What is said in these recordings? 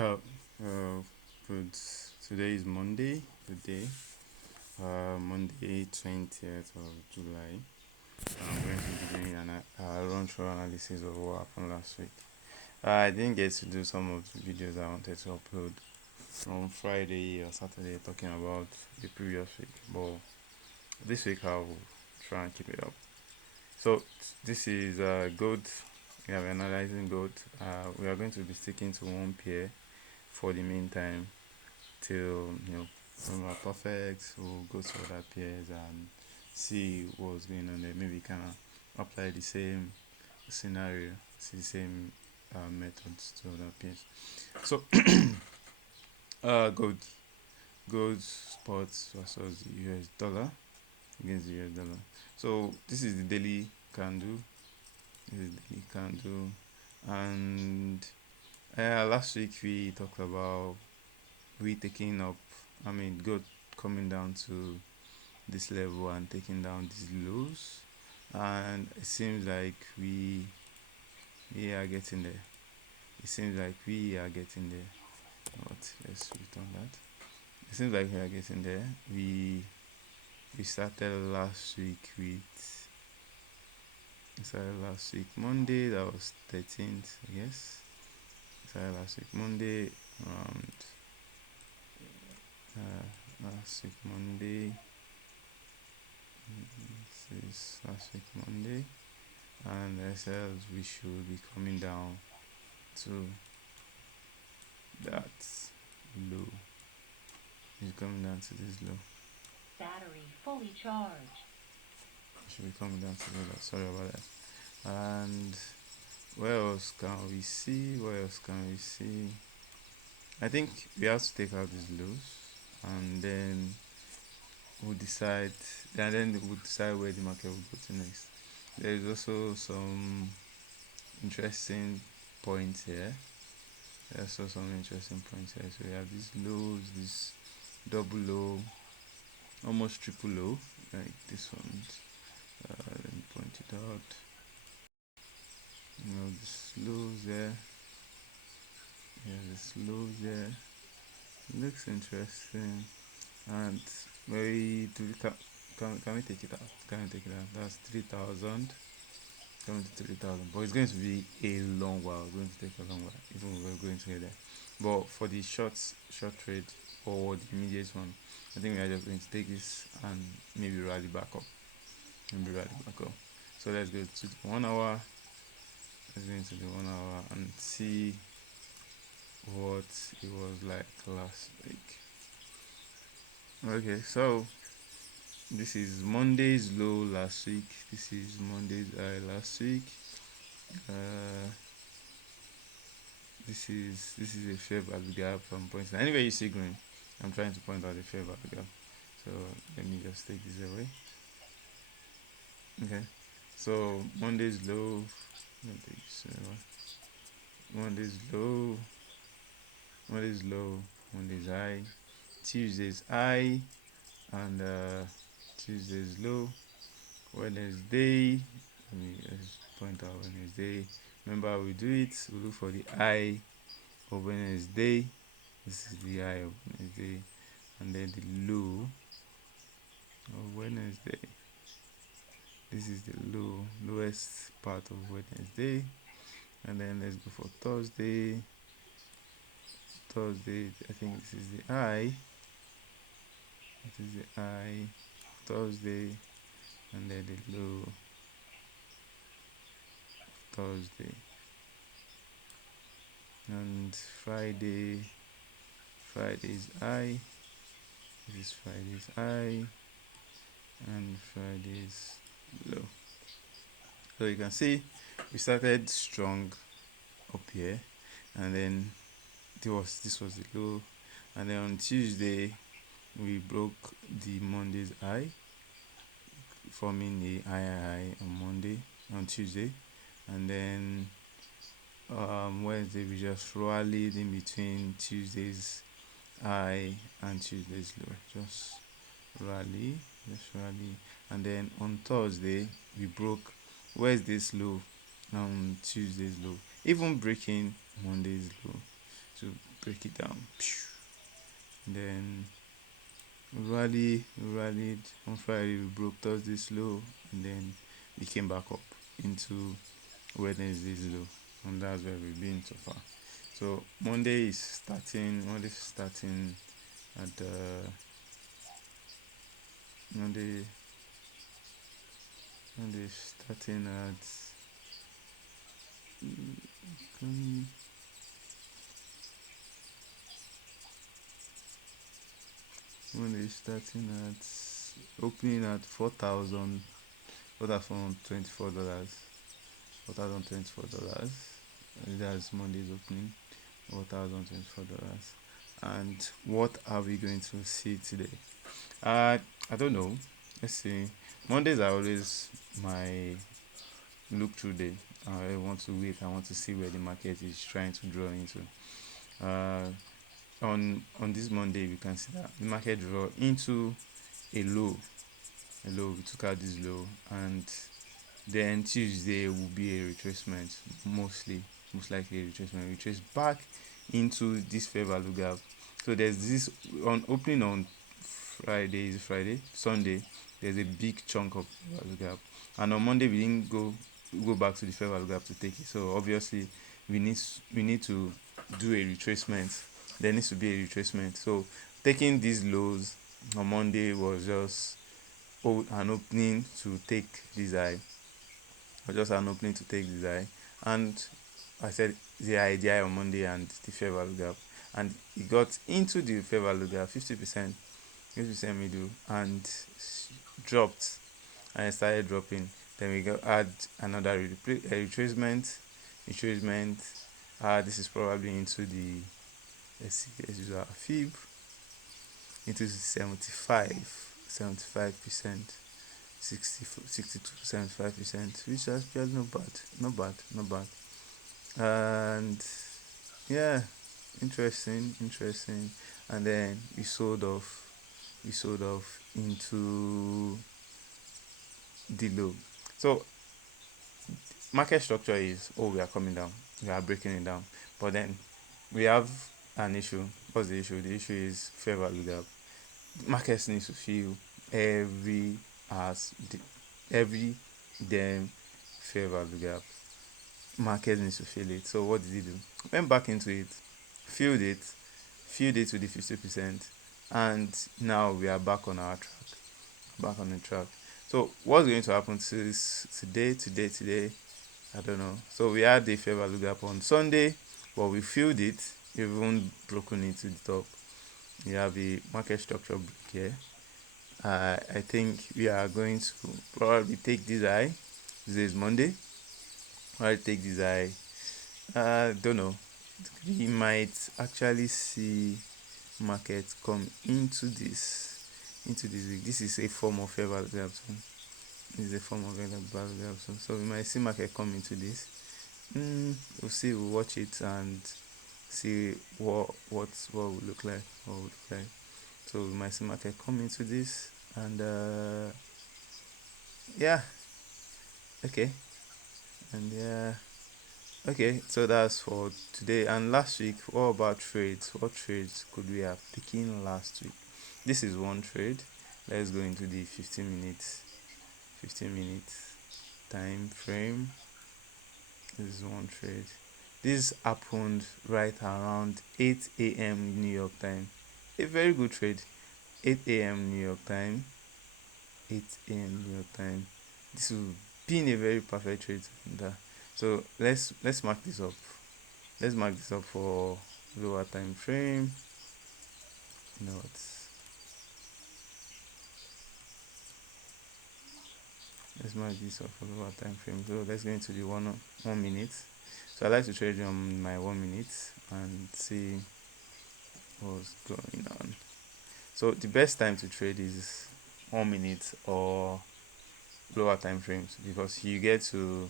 Oh, uh, good. Today is Monday. Good day. Monday, 20th of July. I'm going to be doing a run through analysis of what happened last week. I didn't get to do some of the videos I wanted to upload on Friday or Saturday talking about the previous week, but this week I'll try and keep it up. So, this is gold. We are analyzing gold. We are going to be sticking to one pair for the meantime till when we're perfect. We'll go to other pairs and see what's going on there. Maybe kind of apply the same scenario, see the same methods to other pairs. So gold, gold spots versus the US dollar against the US dollar. So this is the daily candle. This is the daily candle, and last week we talked about we taking up. I mean, gold coming down to this level and taking down these lows, and it seems like we are getting there. It seems like we are getting there. But let's return that. It seems like we are getting there. We started last week with Monday. That was 13th, I guess. Started last week Monday around last week Monday. This is last week Monday, and ourselves we should be coming down to that low. It's coming down to this low. Battery fully charged. Should be coming down to that. Sorry about that. And where else can we see? Where else can we see? I think we have to take out these lows, and then we'll decide. And then we'll decide where the market will go to next. There is also some interesting points here. There's also some interesting points here. So we have these lows, this double low, almost triple low, like this one. Let me point it out. This lows there. Yeah, this lows there. It looks interesting. And very can we take it out? Can we take it out? That's 3,000. Coming to 3,000. But it's going to be a long while. It's going to take a long while. Even we're going to get there. But for the short trade or the immediate one, I think we are just going to take this and maybe rally back up. So let's go to the 1 hour. Let's go into the 1 hour and see what it was like last week. Okay, so this is Monday's low last week. This is Monday's high last week. This is a fair value gap I'm pointing. Anyway, you see green, I'm trying to point out the fair value gap. So let me just take this away. Okay, so Monday's low. Monday's low. Monday's low. Monday's high. Tuesday's high, and Tuesday's low. Wednesday. Let's point out Wednesday. Remember, we do it. We look for the high of Wednesday. This is the high of Wednesday, and then the low of Wednesday. This is the lowest part of Wednesday, and then let's go for Thursday. I think this is the high. This is the high. Thursday, and then the low. Thursday, and Friday's high. This is Friday's high, and Friday's low. So you can see we started strong up here, and then this was the low, and then on Tuesday we broke the Monday's high, forming a high on Tuesday, and then Wednesday we just rallied in between Tuesday's high and Tuesday's low. Just rally, and then on Thursday we broke Wednesday's low, Tuesday's low, even breaking Monday's low. So break it down. Then we rallied on Friday. We broke Thursday's low, and then we came back up into Wednesday's low, and that's where we've been so far. So Monday is starting. Monday is starting at Monday. Monday is starting at. mm, Monday is starting at opening at 4,000. What that's from $24. $4,024. That's Monday's opening. $4,024. And what are we going to see today? I don't know. Let's see. Mondays are always my look through day. I want to wait. I want to see where the market is trying to draw into. Uh, on this Monday, we can see that the market draw into a low. A low. We took out this low, and then Tuesday will be a retracement, most likely a retracement. We trace back into this fair value gap. So there's this on opening on Friday, Sunday. There's a big chunk of fair value gap, and on Monday we didn't go back to the fair value gap to take it. So obviously we need to do a retracement. There needs to be a retracement. So taking these lows on Monday was just an opening to take this high, or just an opening to take this high. And I said the high on Monday and the fair value gap, and it got into the fair value gap 50%, 50% middle, and dropped, and it started dropping. Then we got add another retracement. This is probably into the, let's use our fib, into the 75%, 62 to 75%, which is actually not bad. And yeah, interesting. And then we sold off into the low. So market structure is, oh, we are coming down, we are breaking it down, but then we have an issue. What's the issue? The issue is fair value gap. Markets need to feel every as every damn fair value gap. Market needs to feel it. So what did he do? Went back into it, filled it, with the 50%, and now we are back on our track. Back on the track. So what's going to happen to this today? I don't know. So we had the fair value gap on Sunday, but we filled it, even broken it to the top. We have a market structure break here. I think we are going to probably take this high. This is Monday. I'll take this high. Don't know. We might actually see market come into this week. This is a form of fair value gap. This is a form of fair value gap. So we might see market come into this. We'll see. We'll watch it and see what will look like. So we might see market come into this, and yeah, okay, and yeah, okay. So that's for today. And last week, what about trades? What trades could we have taken last week? This is one trade. Let's go into the 15 minutes time frame. This is one trade. This happened right around 8 a.m. New York time. A very good trade. 8 a.m. New York time. 8 a.m. New York time. This will be in a very perfect trade. So let's mark this up. Let's mark this up for lower time frame. You know what? Let's mark this up for lower time frame. So let's go into the 1 minute. So I like to trade on my 1 minute and see what's going on. So the best time to trade is 1 minute or lower time frames, because you get to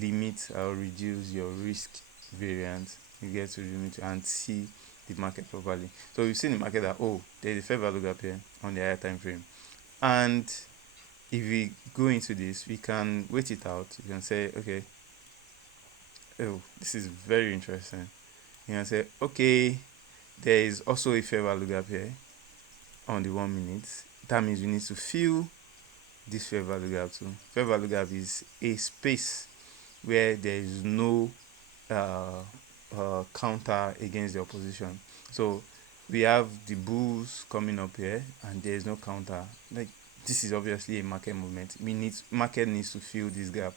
limit or reduce your risk variance. You get to limit and see the market properly. So you've seen the market that, oh, there's a fair value gap here on the higher time frame, and if we go into this, we can wait it out. You can say, okay, oh, this is very interesting. You can say, okay, there is also a fair value gap here on the 1 minute. That means we need to fill this fair value gap too. Fair value gap is a space where there is no uh, counter against the opposition. So we have the bulls coming up here, and there is no counter. Like, this is obviously a market movement. Market needs to fill this gap.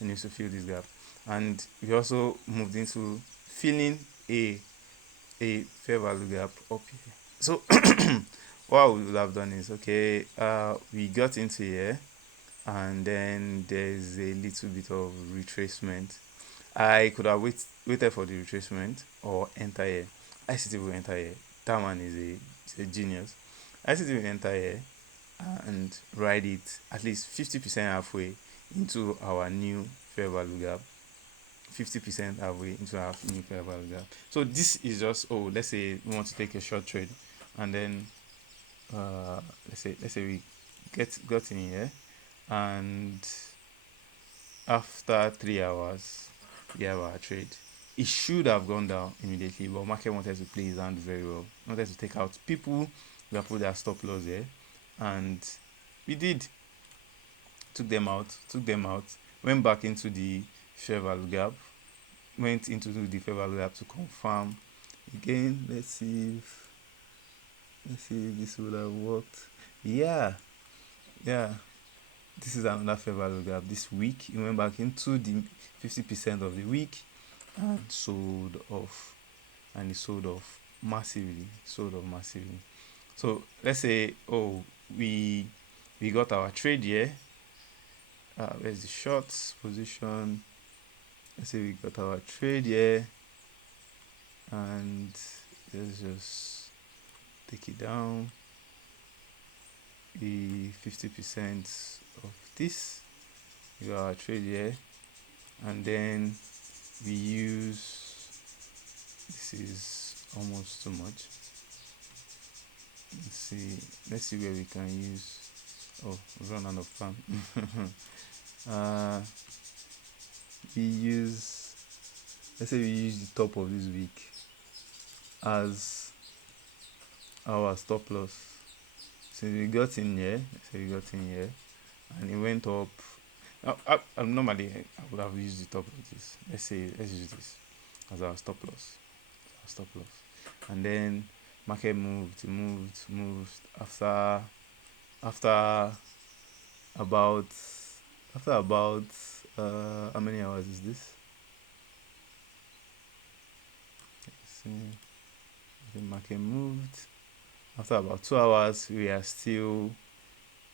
It needs to fill this gap, and we also moved into filling a fair value gap up here. So what we would have done is, okay, we got into here, and then there's a little bit of retracement. I could have waited for the retracement or enter here. ICT will enter here. That one is a genius. ICT will enter here and ride it at least 50% halfway into our new fair value gap. 50% halfway into our new fair value gap. So this is just, oh, let's say we want to take a short trade, and then uh, let's say we got in here, and after 3 hours we have our trade. It should have gone down immediately, but market wanted to play his hand very well. Wanted to take out people that put their stop loss there, and we did. Took them out, went back into the fair value gap, went into the fair value gap to confirm again. Let's see if this would have worked. Yeah, yeah. This is another fair value gap. This week, it went back into the 50% of the week and sold off. And it sold off massively. So let's say, oh, we got our trade here. Where's the shorts position? Let's say we got our trade here, and let's just take it down. The 50% of this, we got our trade here, and then we use, this is almost too much. Let's see where we can use. Oh, we've run out of time. uh we use let's say we use the top of this week as our stop loss. Since we got in here, and it went up. Normally I would have used the top of this. Let's use this as our stop loss. And then market moved after about how many hours is this? Let's see. The market moved after about 2 hours. We are still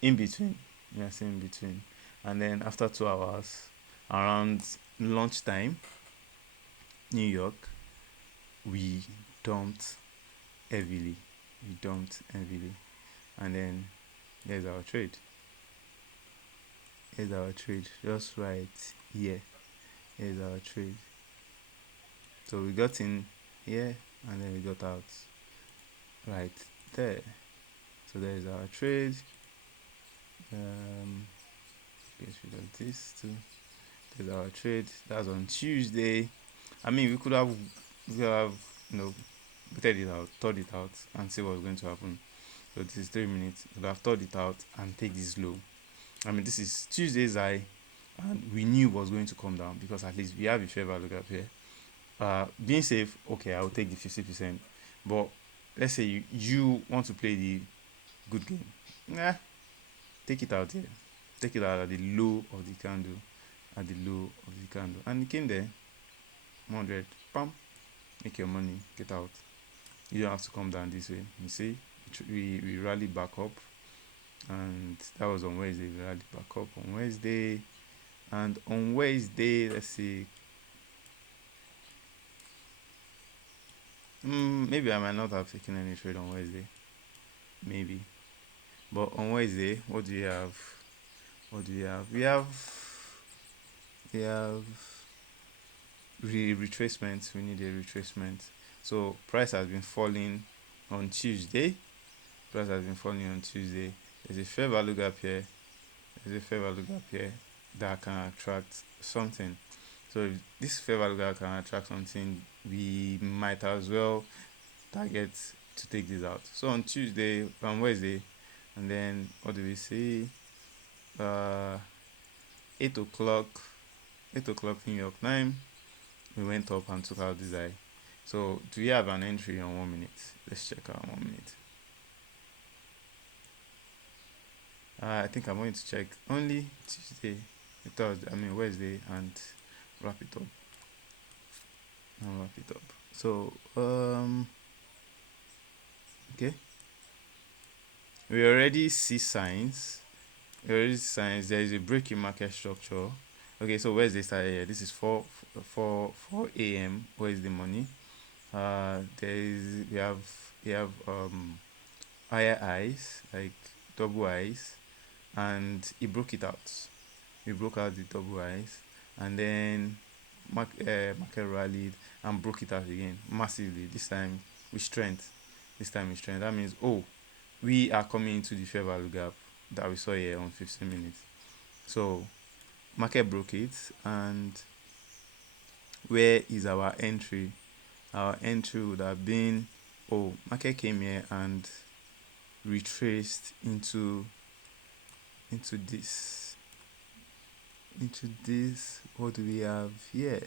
in between. And then after 2 hours, around lunchtime, New York, we dumped heavily. And then there's our trade. Just right here. Here's our trade. So we got in here, and then we got out right there. So there's our trade. Guess we got this too. There's our trade. That's on Tuesday. I mean, we could have thought it out, and see what's going to happen. So this is 3 minutes. We could have thought it out and take this low. I mean, this is Tuesday's high, and we knew it was going to come down because at least we have a fair value gap here. Being safe, okay, I'll take the 50%. But let's say you want to play the good game. Nah, take it out here. Take it out at the low of the candle. And it came there. 100. Pam. Make your money. Get out. You don't have to come down this way. You see, we rallied back up. And that was on Wednesday. We rallied back up on Wednesday. And on Wednesday, let's see. Maybe I might not have taken any trade on Wednesday. Maybe. But on Wednesday, what do we have? We have retracement. We need a retracement. So price has been falling on Tuesday. There's a fair value gap here. That can attract something. So if this fair value gap can attract something, we might as well target to take this out. So on Tuesday, on Wednesday, and then what do we see? Uh, 8 o'clock, 8 o'clock New York time, we went up and took out this eye. So do we have an entry on 1 minute? Let's check out 1 minute. I think I'm going to check only Tuesday, Thursday, Wednesday, and wrap it up. So okay, we already see signs. There is a break in market structure. Okay, so Wednesday started here. This is 4 a.m. Where is the money? There is we have higher highs, like double highs, and he broke it out. We broke out the double highs, and then market rallied and broke it out again massively. This time with strength. That means, oh, we are coming into the fair value gap that we saw here on 15 minutes. So market broke it, and where is our entry? Our entry would have been, oh, market came here and retraced into this. What do we have here?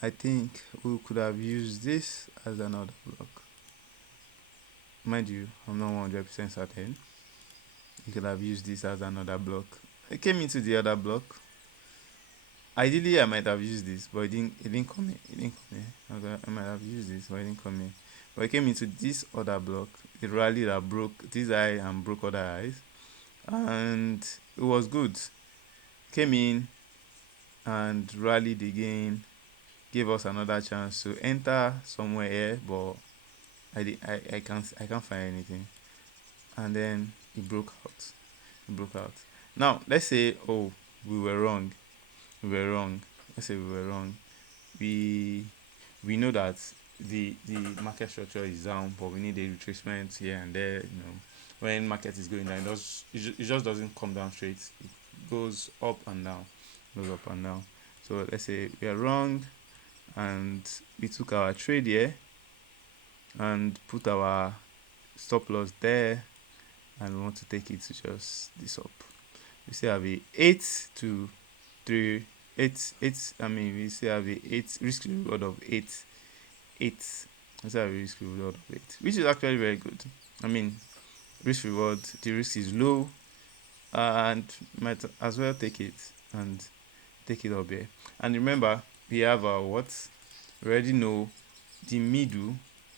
I think we could have used this as another block. Mind you, I'm not 100% certain. You could have used this as another block. I came into the other block. Ideally, I might have used this, but it didn't come in. Okay, I might have used this, but it didn't come in. But I came into this other block. It rallied that broke this eye and broke other eyes, and it was good. Came in and rallied again, gave us another chance to enter somewhere here, but I can't find anything. And then it broke out. Now let's say, oh, we were wrong. Let's say we were wrong. We know that the market structure is down, but we need a retracement here and there. When market is going down, it just doesn't come down straight. It goes up and down. So let's say we are wrong, and we took our trade here and put our stop loss there, and we want to take it to just this up. We still have a 8 to 3 8 8. We still have a 8 risk reward of 8. We still have a risk reward of 8, which is actually very good. Risk reward, the risk is low, and might as well take it and take it up here. And remember, we have our what? We already know the middle.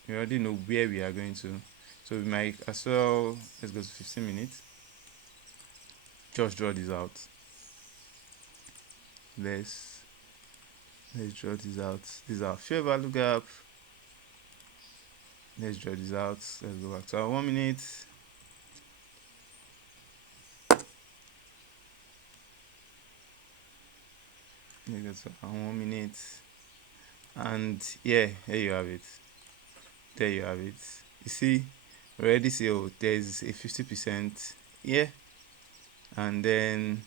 We already know where we are going to. So we might as well, let's go to 15 minutes. Just draw this out. Let's draw this out. This is our fair value gap. Let's draw this out. Let's go back to our 1 minute. Let's go to our 1 minute. And yeah, there you have it. You see, already see, oh, there's a 50% here, and then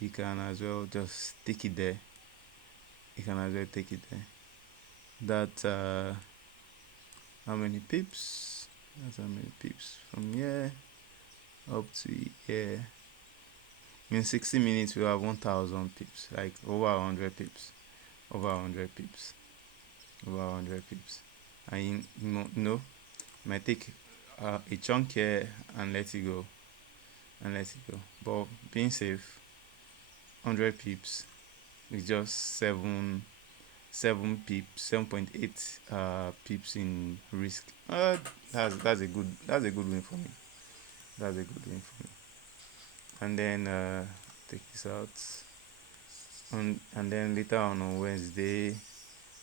you can as well just take it there. That how many pips? That's how many pips from here up to here. In 60 minutes we have 1,000 pips, like over 100 pips. And you might take a chunk here and let it go. But being safe, 100 pips is just 7 pips, 7.8 pips in risk. That's a good win for me. And then take this out, and then later on Wednesday,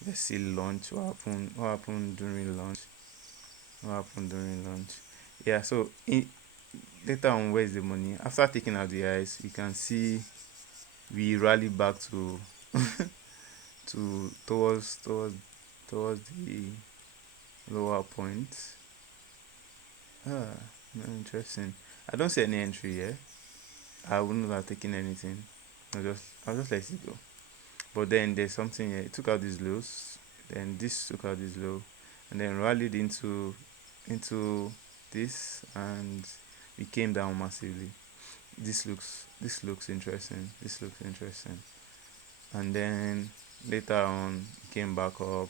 let's see launch. What happened during launch? Yeah, so later on Wednesday morning, after taking out the ice, we can see we rally back to towards the lower point. Interesting. I don't see any entry here. I wouldn't have taken anything. I'll just let it go. but then there's something here. It took out these lows, then this took out this low, and then rallied into this, and it came down massively. This looks interesting. This looks interesting. And then later on, it came back up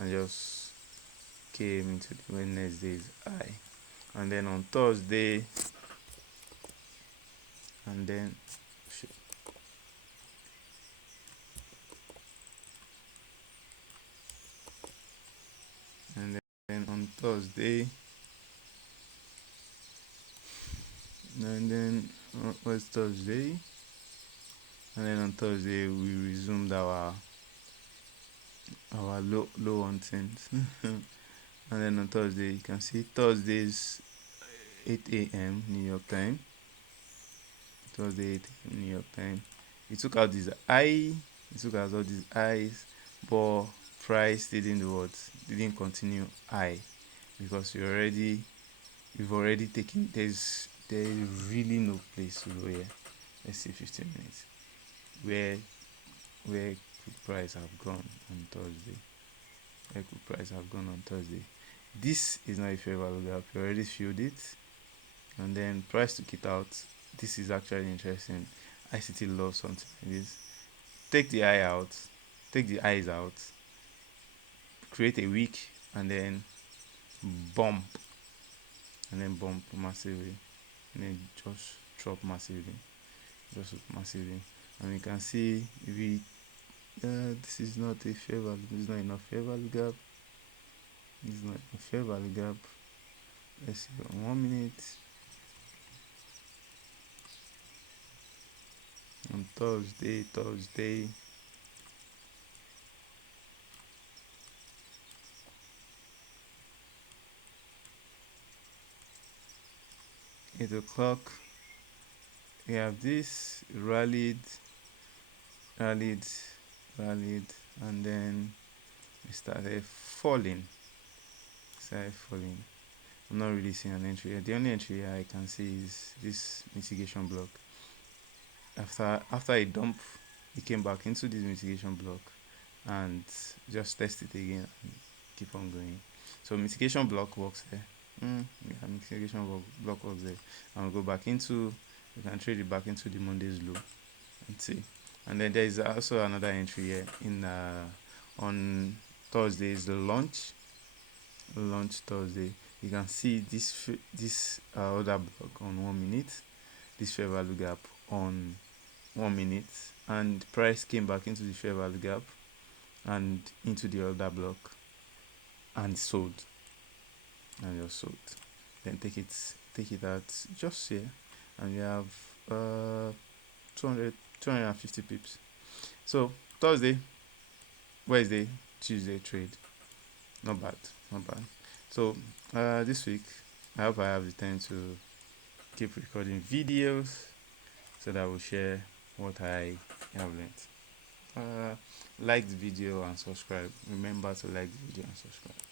and just came into the Wednesday's high. And then on Thursday, and then and then on Thursday, and then was Thursday, and then on Thursday we resumed our low on things. And then on Thursday, you can see Thursdays 8 a.m. New York time. Thursday 8 a.m. New York time. We took out this eye. We took out all these eyes, but price didn't do what? Didn't continue high because we've already taken. There's really no place to go here. Let's see 15 minutes. Where crude price have gone on Thursday. Where crude price have gone on Thursday. This is not a fair value gap. We already filled it, and then price took it out. This is actually interesting. ICT loves something like this. Take the eye out, take the eyes out, create a wick, and then bump, massively, and then just drop massively, and you can see if we this is not a fair value. This is not enough fair value gap. This is not a fair value gap. Let's see on 1 minute. On Thursday, 8 o'clock. We have this rallied, and then we started falling. I'm not really seeing an entry here. The only entry here I can see is this mitigation block. After a dump, it came back into this mitigation block and just test it again and keep on going. So mitigation block works there. Yeah, mitigation block works there. And we'll go back into, we can trade it back into the Monday's low and see. And then there is also another entry here in on Thursday's launch Thursday. You can see this other block on 1 minute, this fair value gap on 1 minute, and price came back into the fair value gap and into the other block and sold, and just sold. Then take it out just here, and you have 200 250 pips. So Thursday, Wednesday, Tuesday trade, not bad. So this week I hope I have the time to keep recording videos so that I will share what I have learned. Like the video and subscribe. Remember to like the video and subscribe.